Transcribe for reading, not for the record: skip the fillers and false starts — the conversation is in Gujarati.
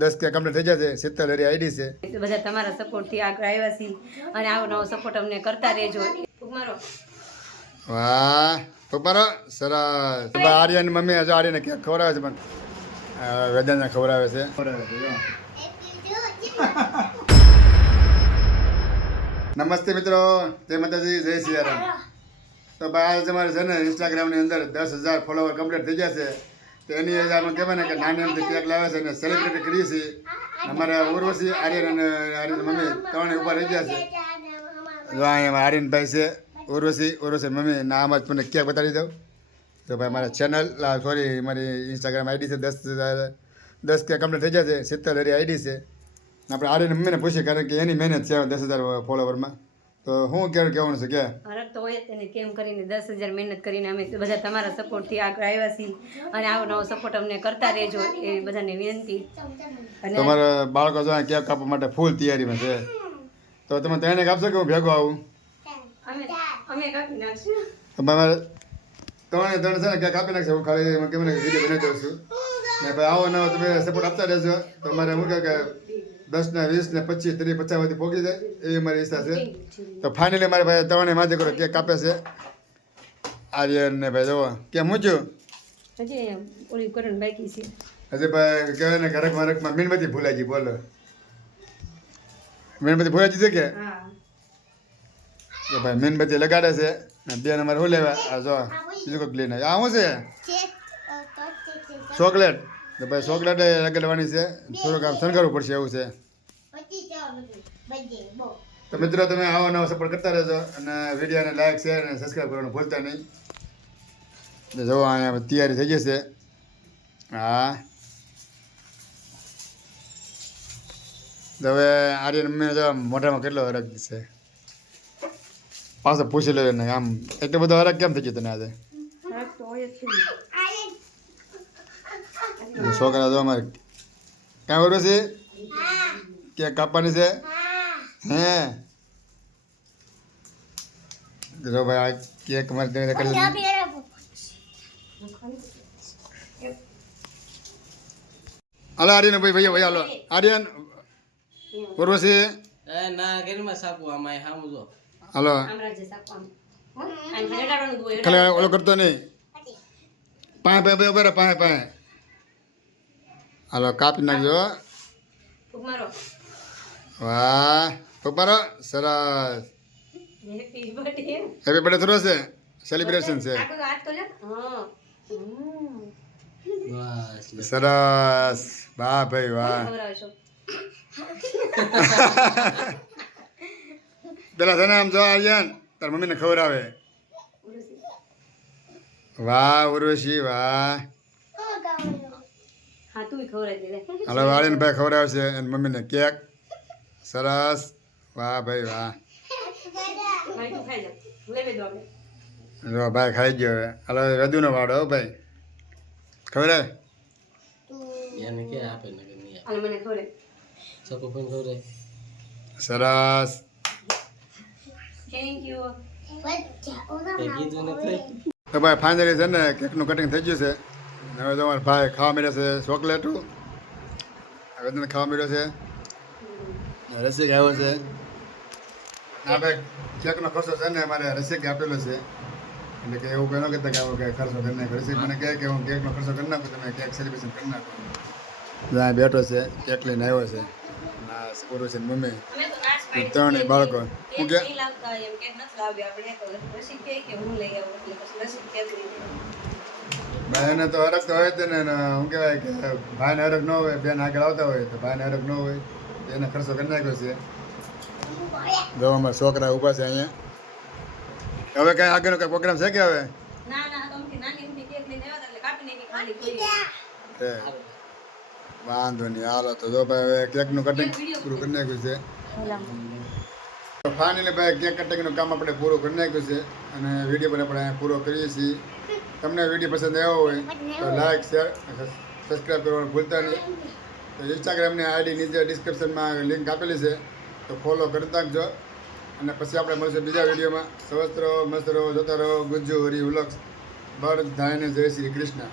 10 કે કમ્પ્લીટ થઈ જશે. 70 આઈડી છે. તો બધા તમારા સપોર્ટથી આગળ આવ્યા છીએ અને આવો નવો સપોર્ટ અમને કરતા રહેજો. મારો વાહ પપ્પાનો સરસ. આર્યન મમ્મી હજુ આર્યને કેક ખવડાવે છે પણ વેદાંતને ખવડાવે છે. નમસ્તે મિત્રો, જય માતાજી, જય સિયારામ. તો ભાઈ આજે તમારે છે ને ઇન્સ્ટાગ્રામની અંદર 10,000 ફોલોવર કમ્પ્લીટ થઈ ગયા છે. તો એની આપણે કહેવાય ને કે નાની એમથી કેક લાવે છે અને સેલિબ્રેટ કરીએ છીએ. અમારા ઉર્વશી, આર્યન અને આર્યન મમ્મી ત્રણેય ઉભા રહી ગયા છે. જો અહીંયા આર્યનભાઈ છે, ઉર્વશી મમ્મી નામ જ મને કેક બતાવી દઉં. તો ભાઈ મારા ચેનલ સોરી મારી ઇન્સ્ટાગ્રામ આઈડી છે 10 કે કમ્પ્લીટ થઈ ગયા છે. 70 આઈડી છે. આપણે આર્યન મમ્મીને પૂછીએ કારણ કે એની મહેનત છે 10,000 ફોલોવરમાં. તો હું કહેવાનું છે કે હરક તો હોય તેને કેમ કરીને 10,000 મહેનત કરીને અમે બધા તમારા સપોર્ટથી આગળ આવ્યા છીએ અને આવો નવો સપોર્ટ અમને કરતા રહેજો એ બધાને વિનંતી. અને તમારા બાળકો જો કેક કાપવા માટે ફૂલ તૈયારીમાં છે. તો તમે તેને કાપશો કે હું ભેગો આવું? અમે કાપી નાખશું. તમારે ત્રણે છે ને કેક કાપી નાખશે. હું ખાલી કેમ વિડીયો બનાવી દઉં છું ને ભાઈ આવો નવો તમે સપોર્ટ આપતા રહેજો. તમારે શું કહે કે 10 ને 20 ને 25 30 50 સુધી પહોંચી જાય એવી મારી ઈચ્છા છે. તો ફાઇનલી મારે ભાઈ ત્રણે માથે કરો કેક કાપે છે. આર્યન ને ભાઈ જોવો કેમ મૂક્યું હજી ઓલી કરન બાકી છે. હજી ભાઈ કહેવાય ને ઘરકમાં મીણબત્તી ભૂલાઈ ગઈ. બોલો મીણબત્તી ભૂલાઈ છે કે ભાઈ મીણબત્તી લગાડે છે ને બેન અમારે શું લેવા આ જો બીજું કંઈક લઈને આ શું છે ચોકલેટ. તો ભાઈ ચોકલેટ લગાડવાની છે. થોડુંક આમ શણગારવું પડશે એવું છે. તો મિત્રો તમે આવો નવો સપોર્ટ કરતા રહેજો અને વિડીયોને લાઈક શેર અને સબસ્ક્રાઈબ કરવાનું ભૂલતા નહીં. જો અહીંયા તૈયારી થઈ જશે. હા હવે આર્યન મમ્મીને જો મોઢામાં કેટલો હરક છે. પાછો પૂછી લે ને આમ એટલો બધો હરક કેમ થઈ ગયો તને આજે? છોકરા જો અમારે ક્યાં ઓળો છે કેક કાપવાની છે હે? જો ભાઈ આ કેક મારે કરી હાલો આર્યન ભાઈ ભાઈ હાલો આર્યન ઉર્વશી હાલો ખાલી ઓલો કરતો નહીં. પાંચ હાલો કાપી નાખજો. વાહ પપ્પાનો સરસ. હેપી બર્થડે થોડો છે સેલિબ્રેશન છે. સરસ વાહ ભાઈ વાહ. પેલા છે ને આમ જો આર્યન તાર મમ્મીને ખબર આવે. વાહ ઉર્વશી વાહ. હાલો આર્યન ભાઈ ખવડાવે છે એની મમ્મીને કેક. સરસ વાહ ભાઈ વાહ. જો ભાઈ ખાઈ ગયો હવે. હાલો વધુનો વાળો હો ભાઈ ખબર સરસ. તો ભાઈ ફાઇનલી છે ને કેકનું કટિંગ થઈ ગયું છે. હવે તમારો ભાઈ ખાવા મળ્યો છે ચોકલેટું. હવે તને ખાવા મળ્યો છે રસિક આવ્યો છે. હા ભાઈ કેકનો ખર્ચો છે ને અમારે રસિક આપેલો છે. એટલે કે એવું કંઈ ન કહેતા કે આવો કંઈ ખર્ચો કરી નાખો. રસિક મને કહે કે હું કેકનો ખર્ચો કરી નાખું તમે કેક સેલિબ્રેશન કરી નાખો. ત્યાં બેઠો છે કેક લઈને આવ્યો છે. ના પૂરું છે મમ્મી ત્રણ બાળકો. હું કે ભાઈ એને તો હરક તો હોય જ ને. શું કહેવાય કે ભાઈને હરક ન હોય બેન આગળ આવતા હોય તો ભાઈને હરક ન હોય એને ખર્ચો કરી નાખ્યો છે. જો અમારા છોકરા ઊભા છે અહીંયા. હવે કઈ આગળનો કઈ પ્રોગ્રામ છે કે હવે? વાંધો નહીં હાલો તો જો ભાઈ હવે કેકનું કટિંગ પૂરું કરી નાખ્યું છે. ફાઇનલી ભાઈ કેક કટિંગનું કામ આપણે પૂરું કરી નાખ્યું છે અને વિડીયો પણ આપણે પૂરો કરીએ છીએ. તમને વિડીયો પસંદ આવ્યો હોય તો લાઈક શેર સબસ્ક્રાઈબ કરવાનું ભૂલતા નહીં. તો ઇન્સ્ટાગ્રામની આઈડી નીચે ડિસ્ક્રિપ્શનમાં લિંક આપેલી છે તો ફોલો કરતા રાખજો. અને પછી આપણે મળશું બીજા વિડીયોમાં. સ્વસ્થ રહો, મસ્ત રહો, જોતા રહો ગુજ્જુ હરી વ્લોગ્સ. બધાને જય શ્રી કૃષ્ણ.